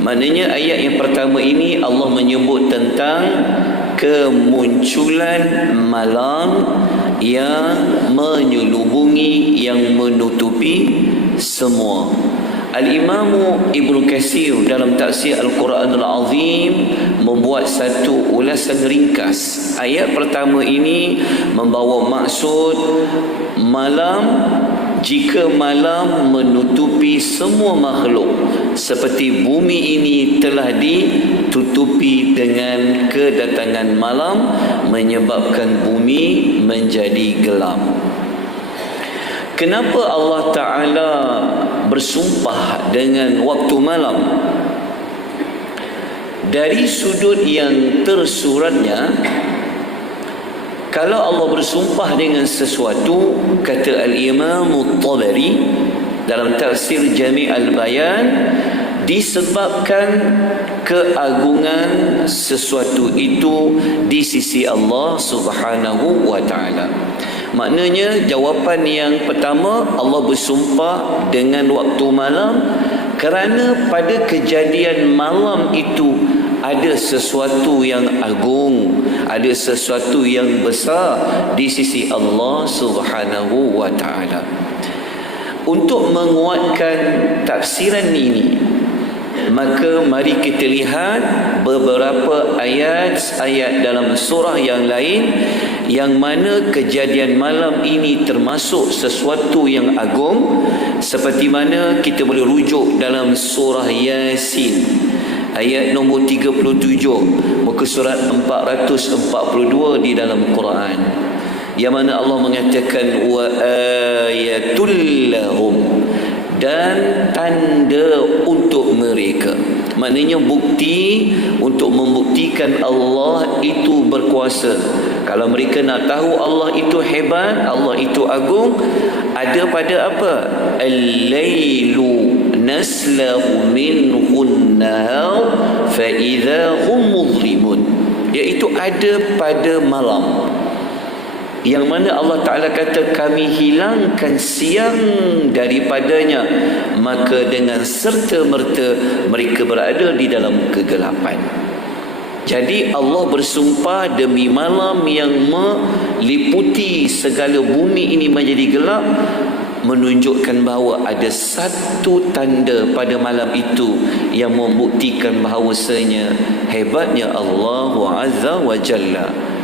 Maknanya ayat yang pertama ini Allah menyebut tentang kemunculan malam yang menyelubungi, yang menutupi semua. Al-Imamu Ibnu Katsir dalam tafsir Al-Quranul Azim membuat satu ulasan ringkas. Ayat pertama ini membawa maksud malam, jika malam menutupi semua makhluk, seperti bumi ini telah ditutupi dengan kedatangan malam, menyebabkan bumi menjadi gelap. Kenapa Allah Ta'ala bersumpah dengan waktu malam? Dari sudut yang tersuratnya, kalau Allah bersumpah dengan sesuatu, kata Al-Imam At-Tabari dalam tafsir Jami' Al-Bayan, disebabkan keagungan sesuatu itu di sisi Allah Subhanahu wa Ta'ala. Maknanya jawapan yang pertama, Allah bersumpah dengan waktu malam kerana pada kejadian malam itu ada sesuatu yang agung, ada sesuatu yang besar di sisi Allah Subhanahu wa Ta'ala. Untuk menguatkan tafsiran ini, maka mari kita lihat beberapa ayat-ayat dalam surah yang lain yang mana kejadian malam ini termasuk sesuatu yang agung, seperti mana kita boleh rujuk dalam surah Yasin ayat nombor 37, muka surat 442 di dalam Quran, yang mana Allah mengatakan wa ayatul lahum, dan tanda untuk mereka. Maknanya bukti untuk membuktikan Allah itu berkuasa. Kalau mereka nak tahu Allah itu hebat, Allah itu agung, ada pada apa? Al-lailu naslahu minhun nahar fa idza hum muzlimun, iaitu ada pada malam, yang mana Allah Ta'ala kata kami hilangkan siang daripadanya, maka dengan serta-merta mereka berada di dalam kegelapan. Jadi Allah bersumpah demi malam yang meliputi segala bumi ini menjadi gelap, menunjukkan bahawa ada satu tanda pada malam itu yang membuktikan bahawasanya hebatnya Allah Azza wa Jalla.